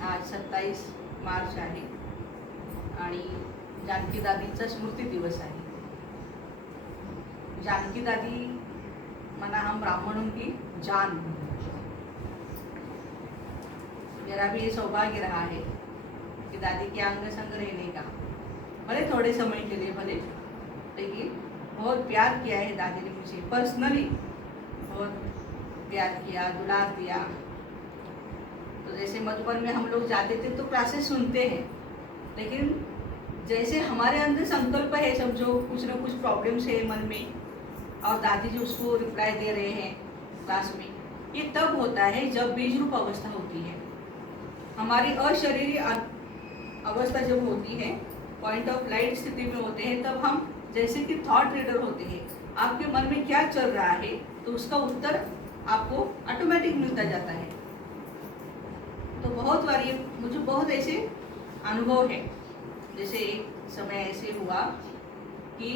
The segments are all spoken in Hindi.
आज 27 मार्च आहे आणि जानकी दादीचा स्मृती दिवस आहे। जानकी दादी मना हम ब्राह्मणों की जान। मेरा भी ये सौभाग्य रहा है कि दादी के अंग संग रहने का, भले थोड़े समय के लिए भले, लेकिन बहुत प्यार किया है दादी ने मुझे पर्सनली, बहुत प्यार किया, दुलार दिया। तो जैसे मधुबन में हम लोग जाते थे तो क्लासेस सुनते हैं, लेकिन जैसे हमारे अंदर संकल्प है, समझो कुछ ना कुछ प्रॉब्लम्स है मन में, और दादी जी उसको रिप्लाई दे रहे हैं क्लास में, ये तब होता है जब बीज रूप अवस्था होती है। हमारी अशरीरी अवस्था जब होती है, पॉइंट ऑफ लाइट स्थिति में होते हैं, तब हम जैसे कि थॉट रीडर होते हैं। आपके मन में क्या चल रहा है तो उसका उत्तर आपको ऑटोमेटिक मिलता जाता है। तो बहुत बार ये मुझे बहुत ऐसे अनुभव है। जैसे एक समय ऐसे हुआ कि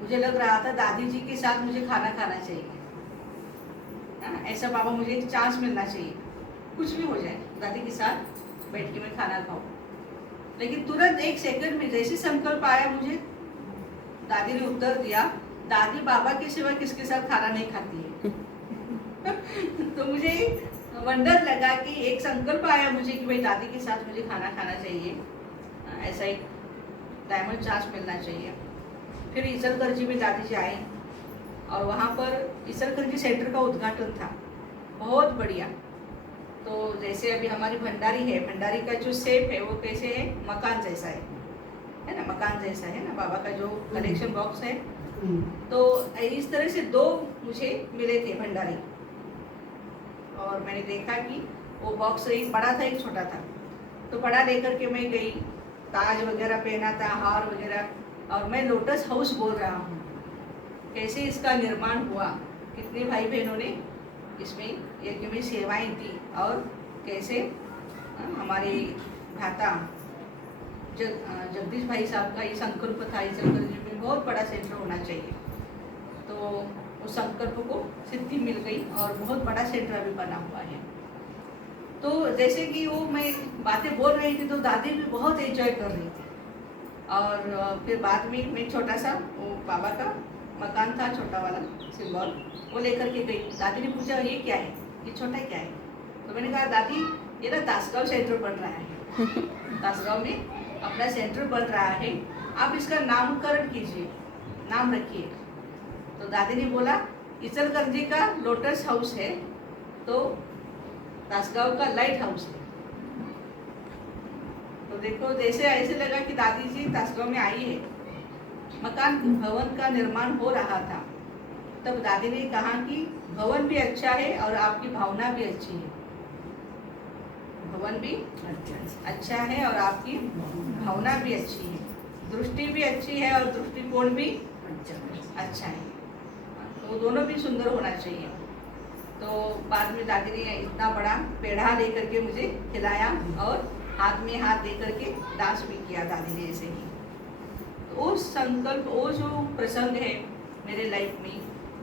मुझे लग रहा था दादी जी के साथ मुझे खाना खाना चाहिए, ऐसा बाबा मुझे एक चांस मिलना चाहिए, कुछ भी हो जाए दादी के साथ बैठ के मैं खाना खाऊं। लेकिन तुरंत एक सेकंड में जैसे संकल्प आया, मुझे दादी ने उत्तर दिया, दादी बाबा के सिवा किसके साथ खाना नहीं खाती है। तो मुझे वंडर लगा कि एक संकल्प आया मुझे कि भाई दादी के साथ मुझे खाना खाना चाहिए, ऐसा एक डायमंड चांस मिलना चाहिए। फिर इसलकरजी में दादी जी आई और वहाँ पर इसलकरजी सेंटर का उद्घाटन था, बहुत बढ़िया। तो जैसे अभी हमारी भंडारी है, भंडारी का जो शेप है वो कैसे है, मकान जैसा है ना, मकान जैसा है ना, बाबा का जो कलेक्शन बॉक्स है। तो इस तरह से दो मुझे मिले थे भंडारी, और मैंने देखा कि वो बॉक्स एक बड़ा था एक छोटा था। तो बड़ा लेकर के मैं गई, ताज वगैरह पहना था, हार वगैरह, और मैं लोटस हाउस बोल रहा हूँ, कैसे इसका निर्माण हुआ, कितने भाई बहनों ने इसमें यज्ञ में सेवाएं दी, और कैसे हमारे भ्राता जगदीश भाई साहब का ये संकल्प था, इस संकल्प में बहुत बड़ा सेंटर होना चाहिए। तो उस संकल्प को सिद्धि मिल गई और बहुत बड़ा सेंटर अभी बना हुआ है। तो जैसे कि वो मैं बातें बोल रही थी तो दादी भी बहुत एंजॉय कर रही थी। और फिर बाद में मैं छोटा सा वो बाबा का मकान था, छोटा वाला सिंबल, वो लेकर के गई। दादी ने पूछा ये क्या है, ये छोटा क्या है? तो मैंने कहा दादी ये ना तासगांव सेंटर बन रहा है, तासगांव में अपना सेंटर बन रहा है, आप इसका नामकरण कीजिए, नाम रखिए। तो दादी ने बोला इसलकरजी का लोटस हाउस है, तो तासगांव का लाइट हाउस है। तो देखो जैसे ऐसे लगा कि दादी जी तासगांव में आई है, मकान भवन का निर्माण हो रहा था, तब दादी ने कहा कि भवन भी अच्छा है और आपकी भावना भी अच्छी है, भवन भी अच्छा है और आपकी भावना भी अच्छी है, दृष्टि भी अच्छी है और दृष्टिकोण भी अच्छा है, तो दोनों भी सुंदर होना चाहिए। तो बाद में दादी ने इतना बड़ा पेढ़ा लेकर के मुझे खिलाया और हाथ में हाथ दे करके डांस भी किया दादी ने ऐसे ही। तो वो संकल्प, वो जो प्रसंग है मेरे लाइफ में,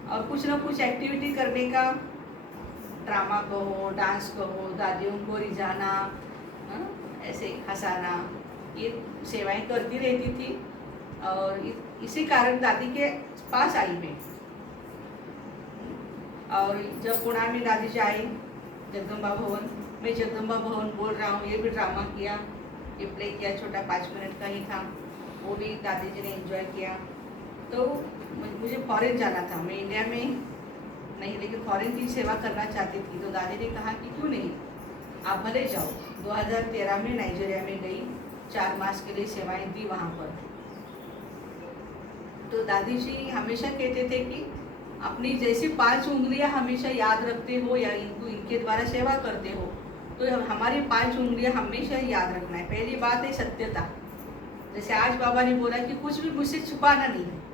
और कुछ ना कुछ एक्टिविटी करने का, ड्रामा कहो, डांस कहो, दादियों को रिझाना, ऐसे हंसाना, ये सेवाएं करती रहती थी। और इसी कारण दादी के पास आई मैं। और जब पुणे में दादी जी आई जगदम्बा भवन, मैं जगदम्बा भवन बोल रहा हूँ, ये भी ड्रामा किया, ये प्ले किया, छोटा 5 मिनट का ही था, वो भी दादी जी ने एंजॉय किया। तो मुझे फॉरेन जाना था, मैं इंडिया में नहीं लेकिन फॉरेन की सेवा करना चाहती थी। तो दादी ने कहा कि क्यों नहीं, आप भले जाओ। 2013 में नाइजीरिया में गई, 4 मास के लिए सेवाएं दी वहाँ पर। तो दादी जी हमेशा कहते थे कि अपनी जैसी 5 उंगलियां हमेशा याद रखते हो या इनके द्वारा सेवा करते हो, तो हमारी 5 उंगलियां हमेशा याद रखना है। पहली बात है सत्यता। जैसे आज बाबा ने बोला कि कुछ भी मुझसे छुपाना नहीं है।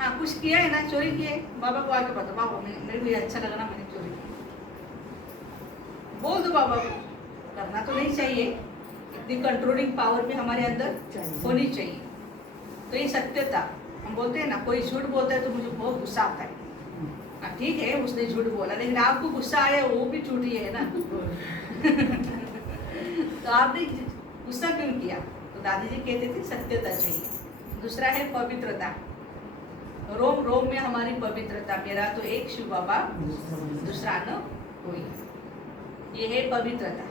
हाँ, कुछ किया है ना, चोरी किए, बाबा को आके बताओ, बाबा मेरे को ये अच्छा लगा ना, मैंने चोरी की, बोल दो बाबा को। करना तो नहीं चाहिए, इतनी कंट्रोलिंग पावर भी हमारे अंदर होनी चाहिए। तो ये सत्यता, हम बोलते हैं ना, कोई झूठ बोलता है तो मुझे बहुत गुस्सा आता है, ठीक है उसने झूठ बोला, लेकिन आपको गुस्सा आया वो भी झूठ ही है ना। तो आपने गुस्सा क्यों किया? तो दादी जी कहते थे सत्यता चाहिए। दूसरा है पवित्रता, रोम रोम में हमारी पवित्रता। मेरा तो एक शिव बाबा दूसरा न कोई, ये है पवित्रता।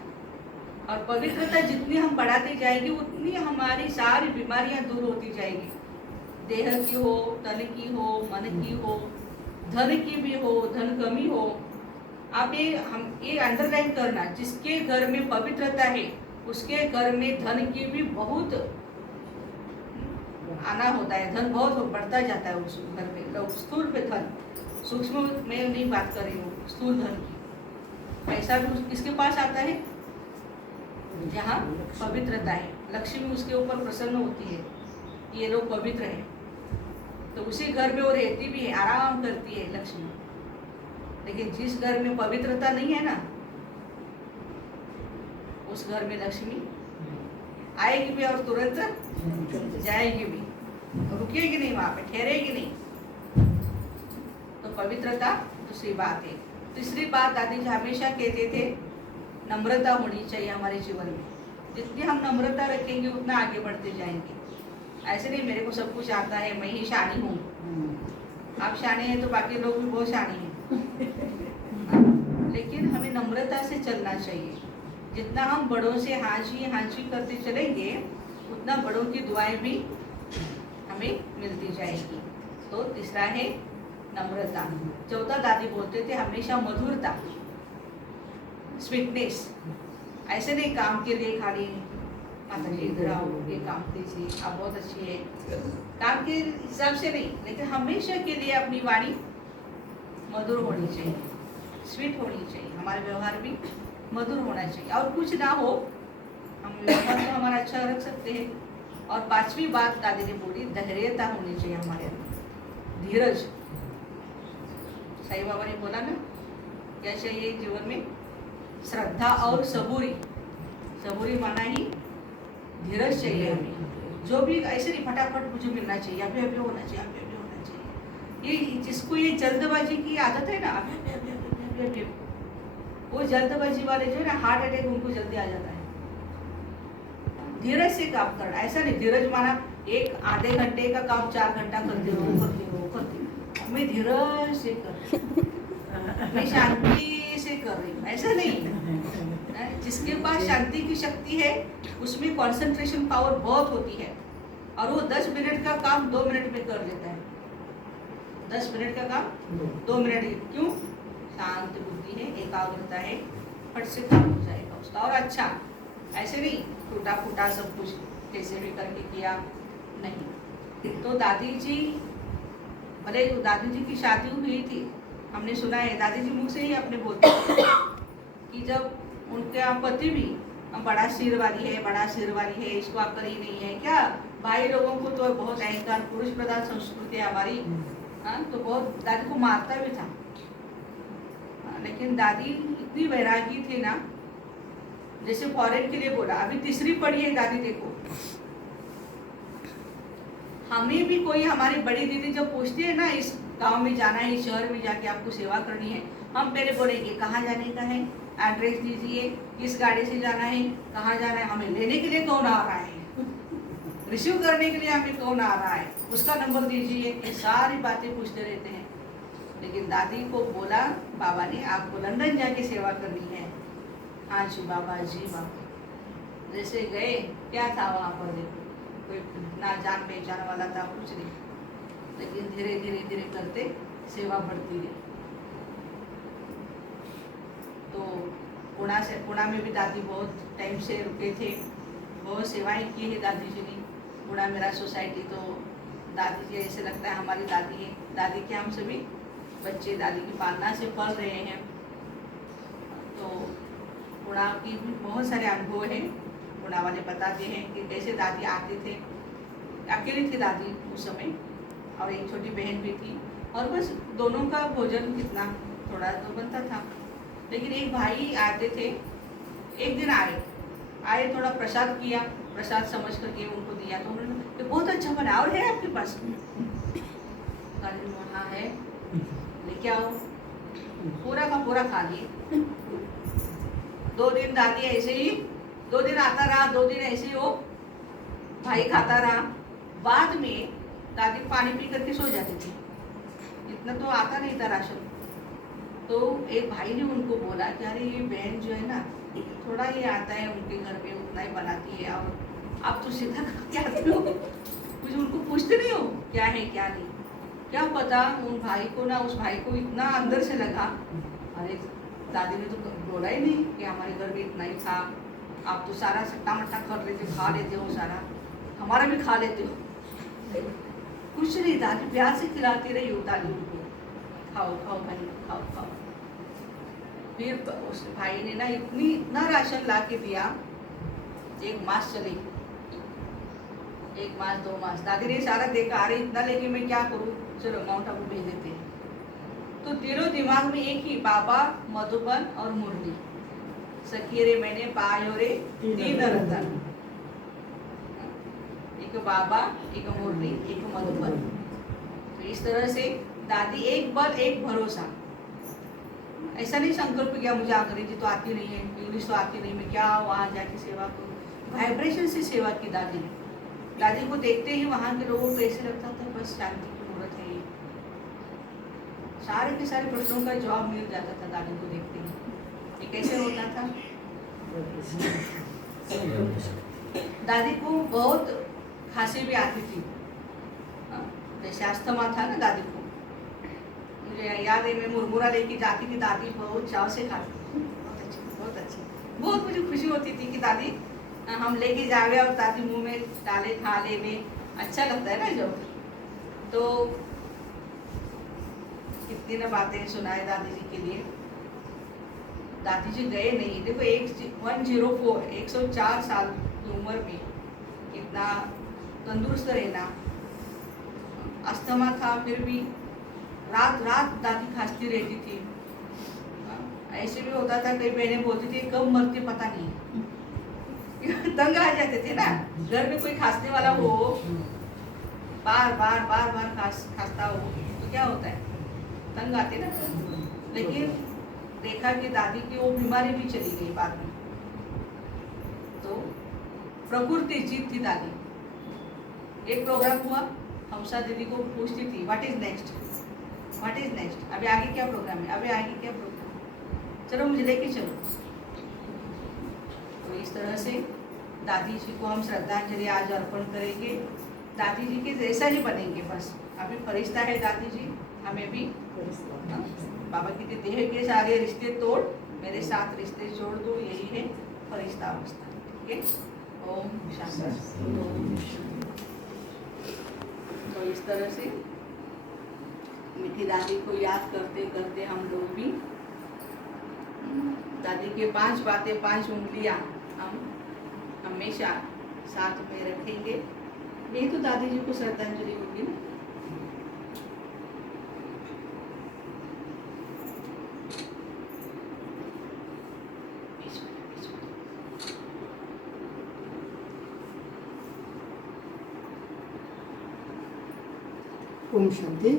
और पवित्रता जितनी हम बढ़ाते जाएंगे उतनी हमारी सारी बीमारियां दूर होती जाएगी। देह की हो, तन की हो, मन की हो, धन की भी हो, धन कमी हो। आप ये अंडरलाइन करना, जिसके घर में पवित्रता है उसके घर में धन की भी बहुत आना होता है, धन बहुत बढ़ता जाता है उस घर में। लोग स्थूल पे धन, सूक्ष्म में नहीं बात कर रही हूँ, स्थूल धन की। पैसा भी किसके पास आता है? जहाँ पवित्रता है, लक्ष्मी उसके ऊपर प्रसन्न होती है, ये लोग पवित्र है, तो उसी घर में वो रहती भी है, आराम करती है लक्ष्मी। लेकिन जिस घर में पवित्रता नहीं है ना, उस घर में लक्ष्मी आएगी भी और तुरंत जाएगी भी, रुकेगी नहीं, वहां पे ठहरेगी नहीं। तो पवित्रता दूसरी बात है। तीसरी बात दादी जी हमेशा कहते थे, नम्रता होनी चाहिए हमारे जीवन में। जितनी हम नम्रता रखेंगे उतना आगे बढ़ते जाएंगे। ऐसे नहीं मेरे को सब कुछ आता है, मैं ही शानी हूँ। आप शाने हैं तो बाकी लोग भी बहुत शानी हैं। लेकिन हमें नम्रता से चलना चाहिए। जितना हम बड़ों से हांची करते चलेंगे उतना बड़ों की दुआएं भी हमें मिलती जाएगी। तो तीसरा है नम्रता। चौथा दादी बोलते थे हमेशा मधुरता, स्वीटनेस। ऐसे नहीं काम के लिए खाली माता जी इधर आओ, ये काम कीजिए, आप बहुत अच्छी है, काम के हिसाब से नहीं, लेकिन हमेशा के लिए अपनी वाणी मधुर होनी चाहिए, स्वीट होनी चाहिए। हमारा व्यवहार भी मधुर होना चाहिए। और कुछ ना हो, हम व्यवहार तो हमारा अच्छा रख सकते हैं। और पांचवी बात दादी ने बोली, धैर्यता होनी चाहिए हमारे अंदर, धीरज। साईं बाबा ने बोला ना, क्या चाहिए जीवन में? श्रद्धा और सबूरी। सबूरी माना ही धीरज चाहिए हमें। जो भी ऐसे नहीं फटाफट मुझे मिलना चाहिए, अभी अभी होना चाहिए, अभी अभी होना चाहिए। ये जिसको ये जल्दबाजी की आदत है ना, अभी अभी अभी अभी अभी अभी, वो जल्दबाजी वाले जो है ना, हार्ट अटैक उनको जल्दी आ जाता है। धीरज से काम करना। ऐसा नहीं धीरज माना एक आधे घंटे का काम 4 घंटा करते रहो। मैं धीरज से कर, मैं शांति से कर रही हूँ, ऐसा नहीं। जिसके पास शांति की शक्ति है उसमें कंसंट्रेशन पावर बहुत होती है, और वो 10 मिनट का काम 2 मिनट में कर लेता है। 10 मिनट का काम 2 मिनट। क्यों? शांत बुद्धि है, एकाग्रता है, फट से काम हो जाएगा उसका। और अच्छा, ऐसे नहीं टूटा फूटा सब कुछ कैसे भी करके किया नहीं। तो दादी जी, भले दादी जी की शादी हुई थी, हमने सुना है दादी जी मुँह से ही अपने बोलते कि जब उनके पति भी बड़ा सिर वाली है, बड़ा सिर वाली है, इसको अक्ल ही नहीं है क्या? भाई लोगों को तो बहुत अहंकार, पुरुष प्रधान संस्कृति है हमारी। हाँ, तो बहुत दादी को मारता भी था। लेकिन दादी इतनी वैरागी थी ना, जैसे फॉरेन के लिए बोला। अभी तीसरी पढ़ी है दादी, देखो। हमें भी कोई हमारी बड़ी दीदी जब पूछती है ना, इस गांव में जाना है, इस शहर में जाके आपको सेवा करनी है, हम पहले बोलेंगे कहाँ जाने का है, एड्रेस दीजिए, किस गाड़ी से जाना है, कहाँ जाना है, हमें लेने के लिए कौन आ रहा है, रिसीव करने के लिए हमें कौन आ रहा है, उसका नंबर दीजिए। ये सारी बातें पूछते रहते हैं। लेकिन दादी को बोला बाबा ने, आपको लंदन जाके सेवा करनी है। हाँ जी बाबा, जी बाबा। जैसे गए, क्या था वहाँ पर, देखो कोई ना जान पहचान वाला था, कुछ नहीं। लेकिन धीरे धीरे धीरे करते सेवा बढ़ती गई। तो पुणे में भी दादी बहुत टाइम से रुके थे, बहुत सेवाएं की है दादी जी ने। पुणे मेरा सोसाइटी, तो दादी जी ऐसे लगता है हमारी दादी है। दादी के हम सभी बच्चे दादी की पालना से पल रहे हैं। तो पुणे की भी बहुत सारे अनुभव हैं। पुणे वाले बताते हैं कि कैसे दादी आते थे, अकेली थी दादी उस समय, और एक छोटी बहन भी थी, और बस दोनों का भोजन कितना थोड़ा तो बनता था। लेकिन एक भाई आते थे, एक दिन आए थोड़ा प्रसाद किया, प्रसाद समझ करके उनको दिया, तो उन्होंने तो बहुत अच्छा बना, और है आपके पास? हाँ है, लेके आओ, पूरा का पूरा खा लिए। 2 दिन दादी ऐसे ही, 2 दिन आता रहा, 2 दिन ऐसे ही वो भाई खाता रहा। बाद में दादी पानी पी करके सो जाती थी, इतना तो आता नहीं था राशन। तो एक भाई ने उनको बोला कि अरे ये बहन जो है ना, थोड़ा ये आता है उनके घर पे, उतना ही बनाती है, और आप तो सीधा खा के आते हो, कुछ उनको पूछते नहीं हो क्या है क्या नहीं। क्या पता उन भाई को ना, उस भाई को इतना अंदर से लगा, अरे दादी ने तो बोला ही नहीं कि हमारे घर में इतना ही था, आप तो सारा सट्टा मट्टा कर लेते हो, खा लेते हो सारा, हमारा भी खा लेते हो। कुछ नहीं, दादी प्यार से खिलाती रही हो दादी उनको, खाओ खाओ भाई खाओ खाओ। फिर उस भाई ने ना इतना राशन ला के दिया, 1 मास चली, 1 मास 2 मास। दादी ने सारा देखा, अरे इतना लेके मैं क्या करूँ, चलो माउंट आबू भेज देते हैं। तो दिलो दिमाग में एक ही, बाबा मधुबन और मुरली, सखी रे मैंने पायो रे 3 रतन, एक बाबा, एक मुरली, एक मधुबन। तो इस तरह से दादी एक बल एक भरोसा। ऐसा नहीं संकल्प किया मुझे अंग्रेजी तो आती नहीं है, इंग्लिश तो आती नहीं, मैं क्या वहाँ जाके सेवा करूँ। वाइब्रेशन से सेवा की दादी ने। दादी को देखते ही वहाँ के लोगों को ऐसे लगता था बस शांति की जरूरत है, ये सारे के सारे प्रश्नों का जवाब मिल जाता था दादी को देखते ही। ये कैसे होता था? दादी को बहुत खांसी भी आती थी, जैसे अस्थमा था ना दादी को, मुझे याद है मैं मुरमुरा लेके जाती थी, दादी बहुत चाव से खाती थी, बहुत अच्छी बहुत अच्छी। बहुत मुझे खुशी होती थी कि दादी हम लेके जावे और दादी मुंह में डाले, खा ले में अच्छा लगता है ना जब। तो कितनी ना बातें सुनाए दादी जी के लिए। दादी जी गए नहीं, देखो 104 104 साल की उम्र में कितना तंदुरुस्त रहना। अस्थमा था फिर भी रात रात दादी खांसती रहती थी। ऐसे भी होता था, कई बहनें बोलती थी कब मरती पता नहीं, तंग आ जाते थे ना, घर में कोई खांसने वाला हो, बार बार बार बार खांसता हो तो क्या होता है, तंग आते ना। लेकिन देखा कि दादी की वो बीमारी भी चली गई बाद में, तो प्रकृति जीत थी दादी। एक प्रोग्राम हुआ, हमसा दीदी को पूछती थी what is next, what is next, अभी आगे क्या प्रोग्राम है, अभी आगे क्या प्रोग्राम, चलो मुझे लेके चलो। तो इस तरह से दादी जी को हम श्रद्धांजलि आज अर्पण करेंगे, दादी जी के जैसा ही बनेंगे बस। अभी फरिश्ता है दादी जी, हमें भी बाबा की देह के सारे रिश्ते तोड़, मेरे साथ रिश्ते जोड़ दो, यही है फरिश्ता अवस्था। ठीक है, ओम शांति। तो इस तरह से मीठी दादी को याद करते करते हम लोग भी दादी के 5 बातें 5 उंगलियां हम हमेशा साथ में रखेंगे। यही तो दादी जी को श्रद्धांजलि होगी ना। ओम शांति।